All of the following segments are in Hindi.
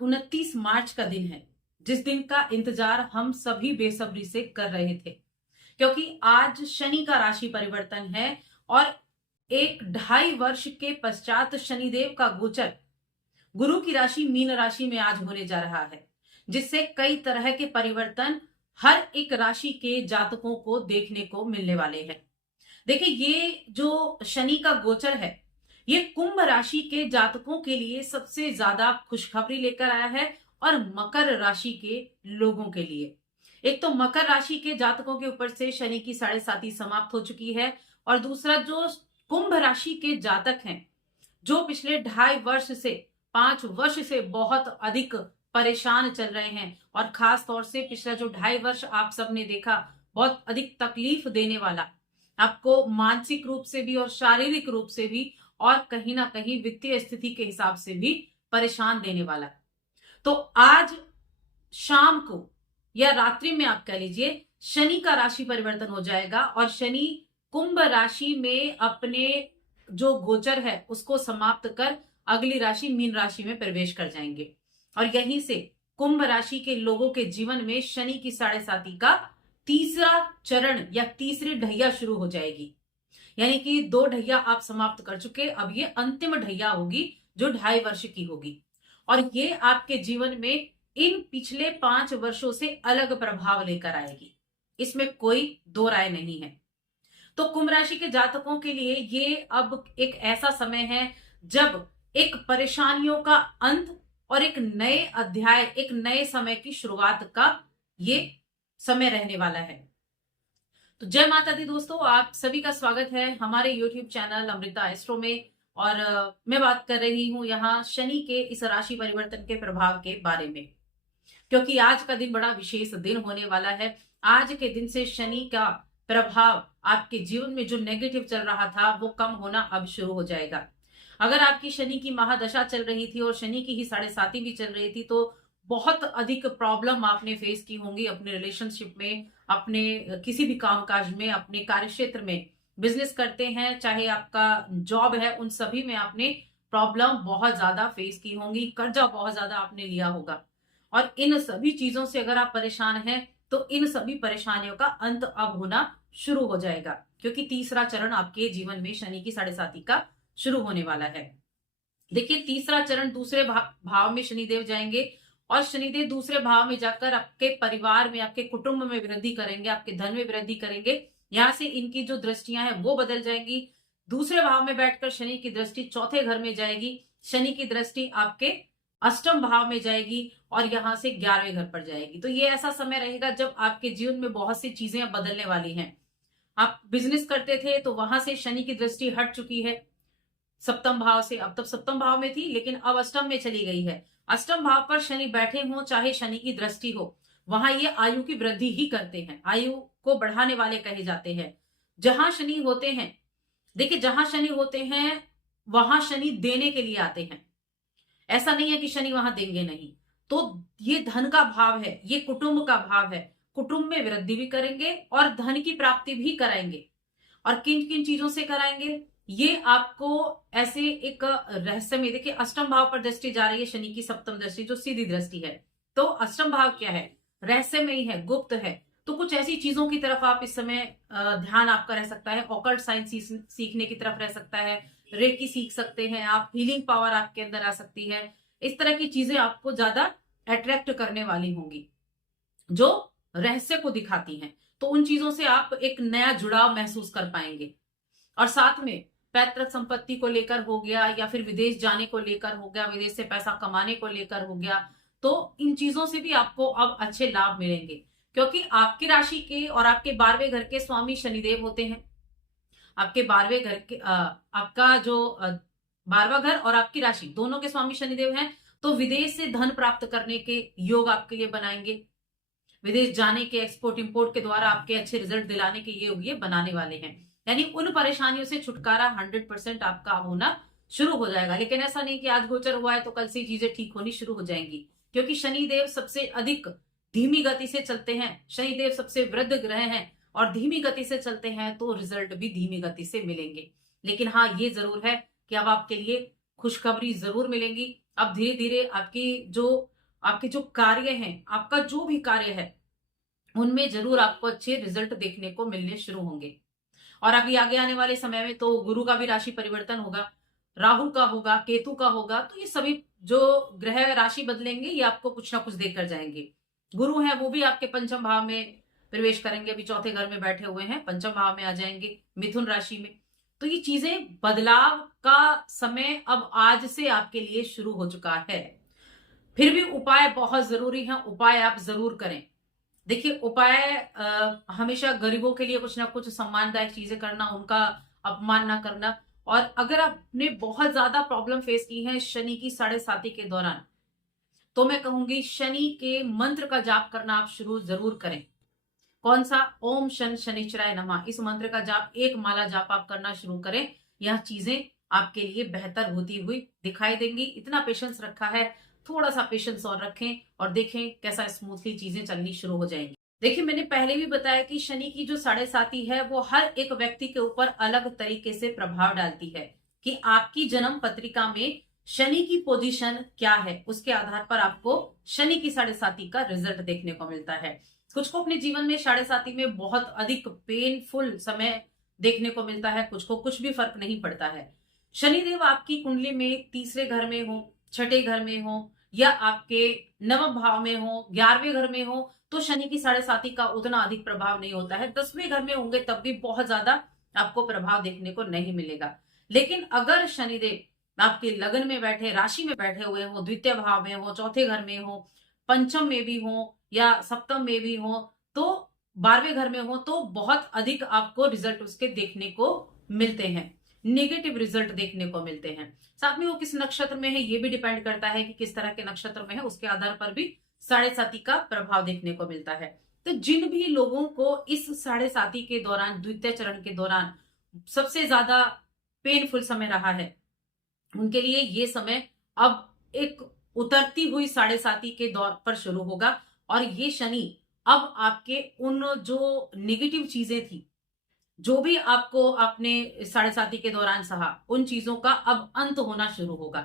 29 मार्च का दिन है, जिस दिन का इंतजार हम सभी बेसब्री से कर रहे थे, क्योंकि आज शनि का राशि परिवर्तन है और 1-2.5 वर्ष के पश्चात शनिदेव का गोचर गुरु की राशि मीन राशि में आज होने जा रहा है, जिससे कई तरह के परिवर्तन हर एक राशि के जातकों को देखने को मिलने वाले हैं। देखिए, ये जो शनि का गोचर है, ये कुंभ राशि के जातकों के लिए सबसे ज्यादा खुशखबरी लेकर आया है और मकर राशि के लोगों के लिए। एक तो मकर राशि के जातकों के ऊपर से शनि की 7.5 समाप्त हो चुकी है, और दूसरा जो कुंभ राशि के जातक हैं, जो पिछले 2.5 वर्ष से 5 वर्ष से बहुत अधिक परेशान चल रहे हैं, और खास तौर से पिछला जो 2.5 वर्ष आप सबने देखा, बहुत अधिक तकलीफ देने वाला, आपको मानसिक रूप से भी और शारीरिक रूप से भी, और कहीं ना कहीं वित्तीय स्थिति के हिसाब से भी परेशान देने वाला। तो आज शाम को या रात्रि में आप कह लीजिए, शनि का राशि परिवर्तन हो जाएगा और शनि कुंभ राशि में अपने जो गोचर है उसको समाप्त कर अगली राशि मीन राशि में प्रवेश कर जाएंगे, और यहीं से कुंभ राशि के लोगों के जीवन में शनि की 7.5 का तीसरा चरण या तीसरी ढैया शुरू हो जाएगी। यानी कि 2 ढैया आप समाप्त कर चुके, अब ये अंतिम ढैया होगी जो 2.5 वर्ष की होगी, और ये आपके जीवन में इन पिछले 5 वर्षों से अलग प्रभाव लेकर आएगी। इसमें कोई दो राय नहीं है। तो कुंभ राशि के जातकों के लिए ये अब एक ऐसा समय है जब एक परेशानियों का अंत और एक नए अध्याय, एक नए समय की शुरुआत का ये समय रहने वाला है। तो जय माता दी दोस्तों, आप सभी का स्वागत है हमारे YouTube चैनल अमृता एस्ट्रो में। और मैं बात कर रही हूं यहाँ शनि के इस राशि परिवर्तन के प्रभाव के बारे में, क्योंकि आज का दिन बड़ा विशेष दिन होने वाला है। आज के दिन से शनि का प्रभाव आपके जीवन में जो नेगेटिव चल रहा था वो कम होना अब शुरू हो जाएगा। अगर आपकी शनि की महादशा चल रही थी और शनि की ही 7.5 भी चल रही थी, तो बहुत अधिक प्रॉब्लम आपने फेस की होंगी अपने रिलेशनशिप में, अपने किसी भी कामकाज में, अपने कार्य क्षेत्र में, बिजनेस करते हैं चाहे आपका जॉब है, उन सभी में आपने प्रॉब्लम बहुत ज्यादा फेस की होंगी, कर्जा बहुत ज्यादा आपने लिया होगा। और इन सभी चीजों से अगर आप परेशान हैं तो इन सभी परेशानियों का अंत अब होना शुरू हो जाएगा, क्योंकि तीसरा चरण आपके जीवन में शनि की 7.5 का शुरू होने वाला है। देखिए, तीसरा चरण दूसरे भाव में शनिदेव जाएंगे, और शनिदेव दूसरे भाव में जाकर आपके परिवार में, आपके कुटुंब में वृद्धि करेंगे, आपके धन में वृद्धि करेंगे। यहां से इनकी जो दृष्टियां हैं वो बदल जाएंगी। दूसरे भाव में बैठकर शनि की दृष्टि चौथे घर में जाएगी, शनि की दृष्टि आपके अष्टम भाव में जाएगी, और यहां से 11वें घर पर जाएगी। तो ये ऐसा समय रहेगा जब आपके जीवन में बहुत सी चीजें बदलने वाली हैं। आप बिजनेस करते थे तो वहां से शनि की दृष्टि हट चुकी है सप्तम भाव से, अब तक सप्तम भाव में थी लेकिन अब अष्टम में चली गई है। अष्टम भाव पर शनि बैठे हो चाहे शनि की दृष्टि हो, वहां ये आयु की वृद्धि ही करते हैं, आयु को बढ़ाने वाले कहे जाते हैं। जहां शनि होते हैं, देखिए जहां शनि होते हैं वहां शनि देने के लिए आते हैं, ऐसा नहीं है कि शनि वहां देंगे नहीं। तो ये धन का भाव है, ये कुटुंब का भाव है, कुटुंब में वृद्धि भी करेंगे और धन की प्राप्ति भी कराएंगे। और किन किन चीजों से कराएंगे ये आपको ऐसे एक रहस्य में, देखिए अष्टम भाव पर दृष्टि जा रही है शनि की, सप्तम दृष्टि जो सीधी दृष्टि है। तो अष्टम भाव क्या है, रहस्य में ही है, गुप्त है। तो कुछ ऐसी चीजों की तरफ आप इस समय ध्यान आपका रह सकता है, ऑकल्ट साइंस सीखने की तरफ रह सकता है, रेकी सीख सकते हैं आप, हीलिंग पावर आपके अंदर आ सकती है। इस तरह की चीजें आपको ज्यादा अट्रैक्ट करने वाली होंगी जो रहस्य को दिखाती हैं। तो उन चीजों से आप एक नया जुड़ाव महसूस कर पाएंगे। और साथ में पैतृक संपत्ति को लेकर हो गया, या फिर विदेश जाने को लेकर हो गया, विदेश से पैसा कमाने को लेकर हो गया, तो इन चीजों से भी आपको अब अच्छे लाभ मिलेंगे, क्योंकि आपकी राशि के और आपके 12वें घर के स्वामी शनिदेव होते हैं। आपके 12वें घर के आपका जो 12वां घर और आपकी राशि दोनों के स्वामी शनिदेव हैं, तो विदेश से धन प्राप्त करने के योग आपके लिए बनाएंगे। विदेश जाने के, एक्सपोर्ट इंपोर्ट के द्वारा आपके अच्छे रिजल्ट दिलाने के योग ये बनाने वाले हैं। यानी उन परेशानियों से छुटकारा 100% आपका अब होना शुरू हो जाएगा। लेकिन ऐसा नहीं कि आज गोचर हुआ है तो कल से चीजें ठीक होनी शुरू हो जाएंगी, क्योंकि शनिदेव सबसे अधिक धीमी गति से चलते हैं, शनिदेव सबसे वृद्ध ग्रह हैं, और धीमी गति से चलते हैं तो रिजल्ट भी धीमी गति से मिलेंगे। लेकिन हाँ, ये जरूर है कि अब आपके लिए खुशखबरी जरूर मिलेंगी। अब धीरे धीरे आपके जो कार्य हैं, आपका जो भी कार्य है, उनमें जरूर आपको अच्छे रिजल्ट देखने को मिलने शुरू होंगे। और अभी आगे आने वाले समय में तो गुरु का भी राशि परिवर्तन होगा, राहु का होगा, केतु का होगा, तो ये सभी जो ग्रह राशि बदलेंगे ये आपको कुछ ना कुछ देकर जाएंगे। गुरु है वो भी आपके पंचम भाव में प्रवेश करेंगे, अभी चौथे घर में बैठे हुए हैं, पंचम भाव में आ जाएंगे, मिथुन राशि में। तो ये चीजें, बदलाव का समय अब आज से आपके लिए शुरू हो चुका है। फिर भी उपाय बहुत जरूरी है, उपाय आप जरूर करें। देखिए, उपाय हमेशा गरीबों के लिए कुछ ना कुछ सम्मानदायक चीजें करना, उनका अपमान ना करना। और अगर आपने बहुत ज्यादा प्रॉब्लम फेस की है शनि की 7.5 के दौरान, तो मैं कहूंगी शनि के मंत्र का जाप करना आप शुरू जरूर करें। कौन सा? ओम शन शनिचराय नमः, इस मंत्र का जाप, एक माला जाप आप करना शुरू करें। यह चीजें आपके लिए बेहतर होती हुई दिखाई देंगी। इतना पेशेंस रखा है, थोड़ा सा पेशेंस और रखें और देखें कैसा स्मूथली चीजें चलनी शुरू हो जाएंगी। देखिए, मैंने पहले भी बताया कि शनि की जो 7.5 है वो हर एक व्यक्ति के ऊपर अलग तरीके से प्रभाव डालती है कि आपकी जन्म पत्रिका में शनि की पोजीशन क्या है, उसके आधार पर आपको शनि की 7.5 का रिजल्ट देखने को मिलता है। कुछ को अपने जीवन में 7.5 में बहुत अधिक पेनफुल समय देखने को मिलता है, कुछ को कुछ भी फर्क नहीं पड़ता है। शनिदेव आपकी कुंडली में तीसरे घर में हो, छठे घर में हो, या आपके नवम भाव में हो, 11वें घर में हो, तो शनि की 7.5 का उतना अधिक प्रभाव नहीं होता है। 10वें घर में होंगे तब भी बहुत ज्यादा आपको प्रभाव देखने को नहीं मिलेगा। लेकिन अगर शनिदेव आपके लगन में बैठे, राशि में बैठे हुए हो, द्वितीय भाव में हो, चौथे घर में हो, पंचम में भी हो या सप्तम में भी हो, तो 12वें घर में हो, तो बहुत अधिक आपको रिजल्ट उसके देखने को मिलते हैं, नेगेटिव रिजल्ट देखने को मिलते हैं। साथ में वो किस नक्षत्र में है ये भी डिपेंड करता है कि किस तरह के नक्षत्र में है, उसके आधार पर भी 7.5 का प्रभाव देखने को मिलता है। तो जिन भी लोगों को इस 7.5 के दौरान, द्वितीय चरण के दौरान सबसे ज्यादा पेनफुल समय रहा है, उनके लिए ये समय अब एक उतरती हुई 7.5 के दौर पर शुरू होगा। और ये शनि अब आपके उन जो निगेटिव चीजें थी, जो भी आपको आपने 7.5 के दौरान सहा, उन चीजों का अब अंत होना शुरू होगा।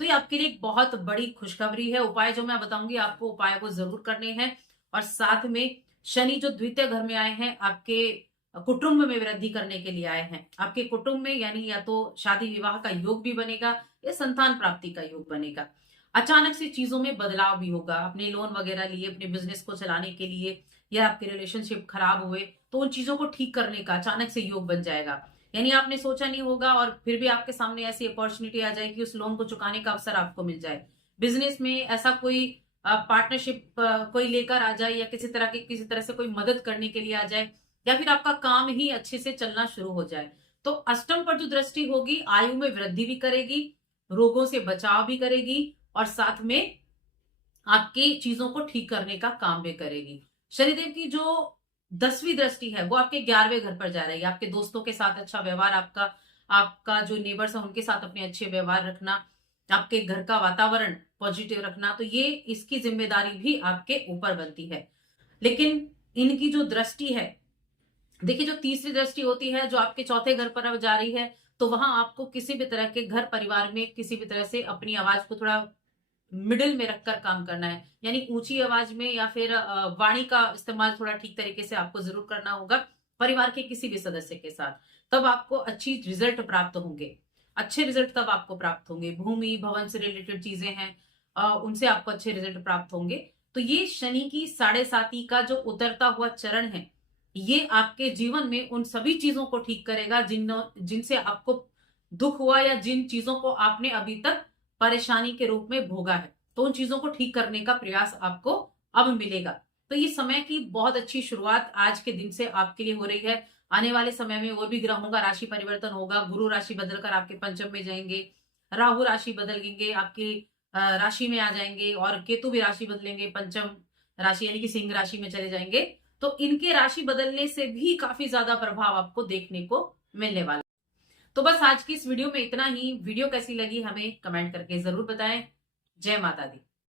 तो ये आपके लिए एक बहुत बड़ी खुशखबरी है। उपाय जो मैं बताऊंगी आपको, उपाय को जरूर करने हैं। और साथ में शनि जो द्वितीय घर में आए हैं, आपके कुटुंब में वृद्धि करने के लिए आए हैं। आपके कुटुंब में यानी या तो शादी विवाह का योग भी बनेगा या संतान प्राप्ति का योग बनेगा। अचानक से चीजों में बदलाव भी होगा। अपने लोन वगैरह लिए अपने बिजनेस को चलाने के लिए, या आपके रिलेशनशिप खराब हुए तो उन चीजों को ठीक करने का अचानक से योग बन जाएगा। यानी आपने सोचा नहीं होगा और फिर भी आपके सामने ऐसी अपॉर्चुनिटी आ जाए कि उस लोन को चुकाने का अवसर आपको मिल जाए। बिजनेस में ऐसा कोई पार्टनरशिप कोई लेकर आ जाए, या किसी तरह से कोई मदद करने के लिए आ जाए, या फिर आपका काम ही अच्छे से चलना शुरू हो जाए। तो अष्टम पर जो दृष्टि होगी, आयु में वृद्धि भी करेगी, रोगों से बचाव भी करेगी, और साथ में आपकी चीजों को ठीक करने का काम भी करेगी। शनिदेव की जो 10वीं दृष्टि है वो आपके 11वें घर पर जा रही है। आपके दोस्तों के साथ अच्छा व्यवहार, आपका जो नेबर्स है उनके साथ अपने अच्छे व्यवहार रखना, आपके घर का वातावरण पॉजिटिव रखना, तो ये इसकी जिम्मेदारी भी आपके ऊपर बनती है। लेकिन इनकी जो दृष्टि है, देखिए जो तीसरी दृष्टि होती है जो आपके चौथे घर पर अब जा रही है, तो वहां आपको किसी भी तरह के घर परिवार में किसी भी तरह से अपनी आवाज को थोड़ा मिडिल में रखकर काम करना है। यानी ऊंची आवाज में या फिर वाणी का इस्तेमाल थोड़ा ठीक तरीके से आपको जरूर करना होगा परिवार के किसी भी सदस्य के साथ। तब आपको अच्छी रिजल्ट प्राप्त होंगे, अच्छे रिजल्ट तब आपको प्राप्त होंगे। भूमि भवन से रिलेटेड चीजें हैं, उनसे आपको अच्छे रिजल्ट प्राप्त होंगे। तो ये शनि की 7.5 का जो उतरता हुआ चरण है, ये आपके जीवन में उन सभी चीजों को ठीक करेगा जिनसे आपको दुख हुआ, या जिन चीजों को आपने अभी तक परेशानी के रूप में भोगा है, तो उन चीजों को ठीक करने का प्रयास आपको अब मिलेगा। तो ये समय की बहुत अच्छी शुरुआत आज के दिन से आपके लिए हो रही है। आने वाले समय में और भी ग्रहों का राशि परिवर्तन होगा। गुरु राशि बदलकर आपके पंचम में जाएंगे, राहु राशि बदलेंगे, आपकी राशि में आ जाएंगे, और केतु भी राशि बदलेंगे, पंचम राशि यानी कि सिंह राशि में चले जाएंगे। तो इनके राशि बदलने से भी काफी ज्यादा प्रभाव आपको देखने को मिलने वाला। तो बस आज की इस वीडियो में इतना ही। वीडियो कैसी लगी हमें कमेंट करके जरूर बताएं। जय माता दी।